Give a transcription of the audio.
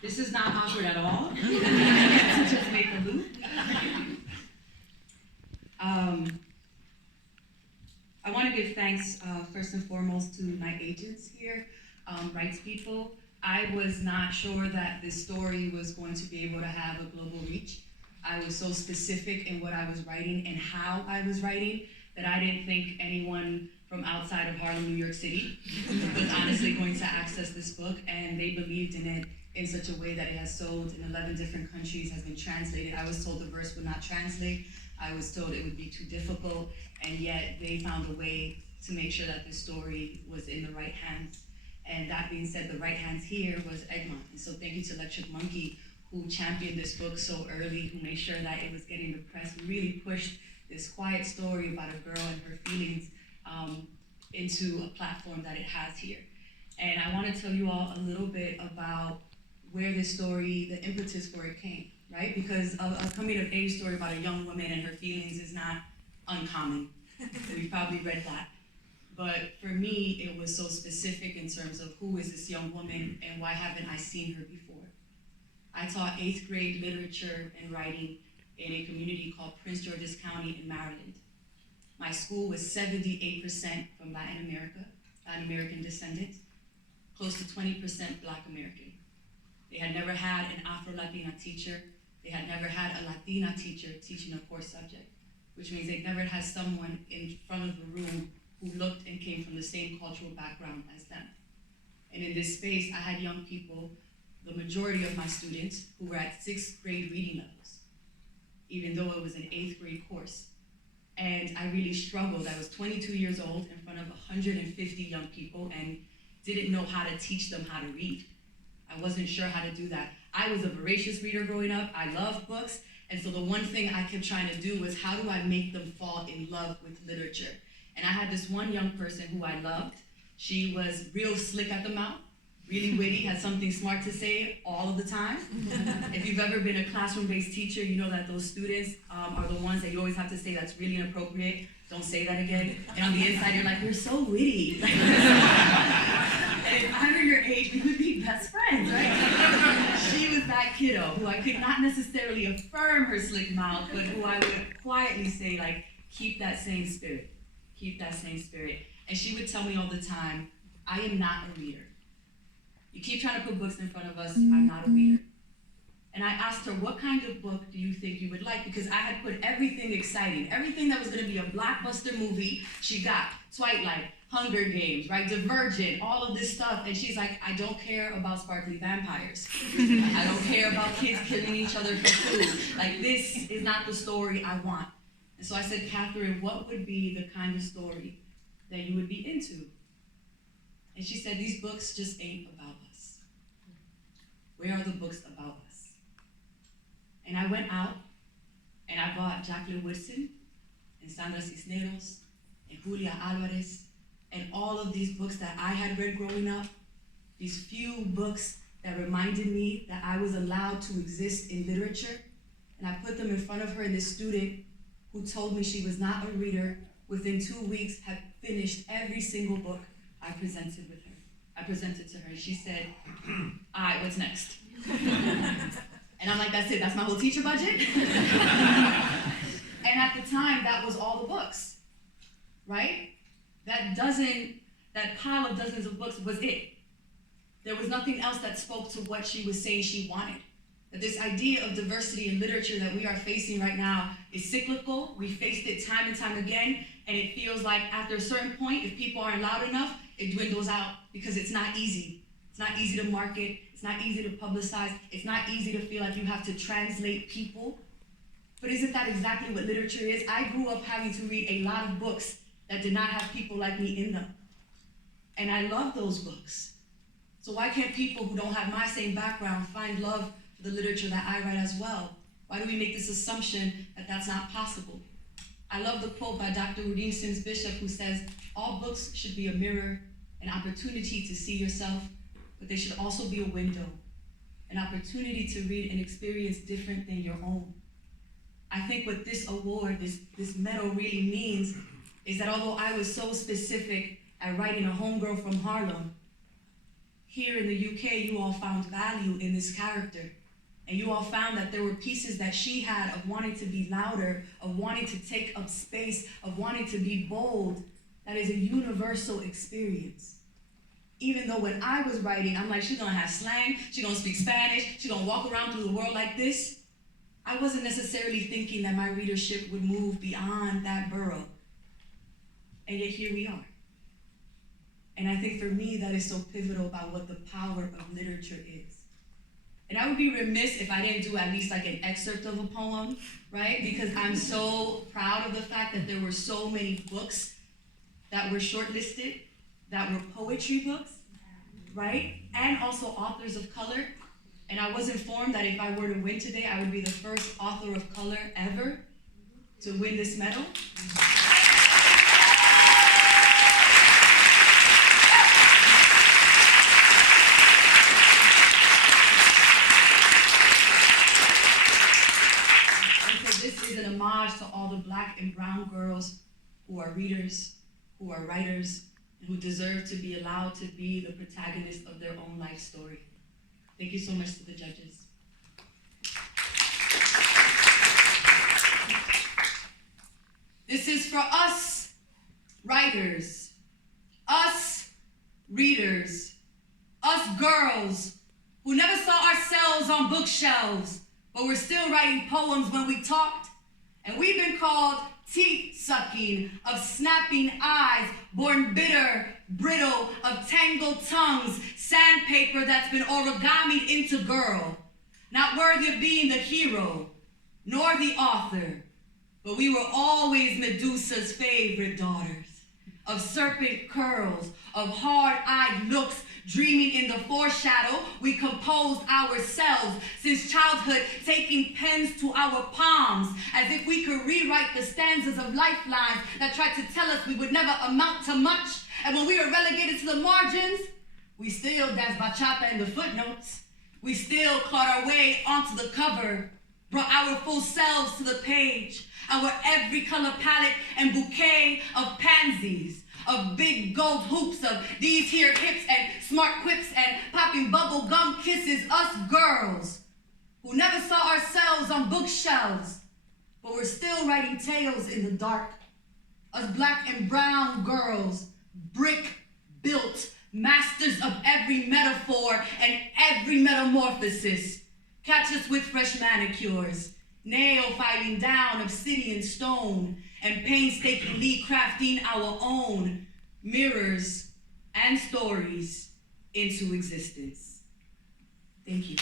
This is not awkward at all. I get to just make a loop. I want to give thanks first and foremost to my agents here, rights people. I was not sure that this story was going to be able to have a global reach. I was so specific in what I was writing and how I was writing that I didn't think anyone from outside of Harlem, New York City was honestly going to access this book, and they believed in it in such a way that it has sold in 11 different countries, has been translated. I was told the verse would not translate. I was told it would be too difficult, and yet they found a way to make sure that this story was in the right hands. And that being said, the right hands here was Egmont. And so thank you to Electric Monkey, who championed this book so early, who made sure that it was getting the press, who really pushed this quiet story about a girl and her feelings into a platform that it has here. And I want to tell you all a little bit about where this story, the impetus for it came, right? Because a coming-of-age story about a young woman and her feelings is not uncommon. We've probably read that. But for me, it was so specific in terms of who is this young woman and why haven't I seen her before? I taught 8th grade literature and writing in a community called Prince George's County in Maryland. My school was 78% from Latin American descendant, close to 20% Black American. They had never had an Afro-Latina teacher. They had never had a Latina teacher teaching a core subject, which means they never had someone in front of the room who looked and came from the same cultural background as them. And in this space, I had young people, the majority of my students, who were at 6th grade reading levels, even though it was an 8th grade course. And I really struggled. I was 22 years old in front of 150 young people and didn't know how to teach them how to read. I wasn't sure how to do that. I was a voracious reader growing up. I loved books. And so the one thing I kept trying to do was, how do I make them fall in love with literature? And I had this one young person who I loved. She was real slick at the mouth, really witty, had something smart to say all of the time. If you've ever been a classroom-based teacher, you know that those students are the ones that you always have to say that's really inappropriate. Don't say that again. And on the inside, you're like, you're so witty. And if I were your age, we would be best friends, right? She was that kiddo who I could not necessarily affirm her slick mouth, but who I would quietly say, like, keep that same spirit. Keep that same spirit. And she would tell me all the time, I am not a reader. You keep trying to put books in front of us, I'm not a reader. And I asked her, what kind of book do you think you would like? Because I had put everything exciting, everything that was gonna be a blockbuster movie, she got. Twilight, Hunger Games, right? Divergent, all of this stuff. And she's like, I don't care about sparkly vampires. I don't care about kids killing each other for food. Like, this is not the story I want. And so I said, Catherine, what would be the kind of story that you would be into? And she said, these books just ain't about us. Where are the books about us? And I went out and I bought Jacqueline Woodson and Sandra Cisneros and Julia Alvarez and all of these books that I had read growing up, these few books that reminded me that I was allowed to exist in literature. And I put them in front of her, and this student who told me she was not a reader, within 2 weeks had finished every single book I presented to her. And she said, all right, what's next? And I'm like, that's it, that's my whole teacher budget? And at the time, that was all the books, right? That pile of dozens of books was it. There was nothing else that spoke to what she was saying she wanted. That this idea of diversity in literature that we are facing right now is cyclical. We faced it time and time again, and it feels like after a certain point, if people aren't loud enough, it dwindles out because it's not easy. It's not easy to market. It's not easy to publicize. It's not easy to feel like you have to translate people. But isn't that exactly what literature is? I grew up having to read a lot of books that did not have people like me in them. And I love those books. So why can't people who don't have my same background find love for the literature that I write as well? Why do we make this assumption that that's not possible? I love the quote by Dr. Rudine Sims Bishop, who says, all books should be a mirror, an opportunity to see yourself, but they should also be a window, an opportunity to read an experience different than your own. I think what this award, this medal really means is that although I was so specific at writing a homegirl from Harlem, here in the UK, you all found value in this character. And you all found that there were pieces that she had of wanting to be louder, of wanting to take up space, of wanting to be bold. That is a universal experience. Even though when I was writing, I'm like, she's gonna have slang, she's gonna speak Spanish, she's gonna walk around through the world like this. I wasn't necessarily thinking that my readership would move beyond that borough. And yet here we are. And I think for me, that is so pivotal about what the power of literature is. And I would be remiss if I didn't do at least like an excerpt of a poem, right? Because I'm so proud of the fact that there were so many books that were shortlisted, that were poetry books, right? And also authors of color. And I was informed that if I were to win today, I would be the first author of color ever to win this medal. This is an homage to all the Black and brown girls who are readers, who are writers, and who deserve to be allowed to be the protagonist of their own life story. Thank you so much to the judges. This is for us writers, us readers, us girls who never saw ourselves on bookshelves, but we're still writing poems when we talked. And we've been called teeth-sucking, of snapping eyes, born bitter, brittle, of tangled tongues, sandpaper that's been origamied into girl. Not worthy of being the hero, nor the author, but we were always Medusa's favorite daughters, of serpent curls, of hard-eyed looks, dreaming in the foreshadow, we composed ourselves since childhood, taking pens to our palms as if we could rewrite the stanzas of lifelines that tried to tell us we would never amount to much. And when we were relegated to the margins, we still danced bachata in the footnotes. We still clawed our way onto the cover, brought our full selves to the page, our every color palette and bouquet of pansies, of big gold hoops, of these here hips and smart quips and popping bubble gum kisses, us girls who never saw ourselves on bookshelves, but we're still writing tales in the dark. Us Black and brown girls, brick built, masters of every metaphor and every metamorphosis. Catch us with fresh manicures, nail filing down obsidian stone, and painstakingly crafting our own mirrors and stories into existence. Thank you.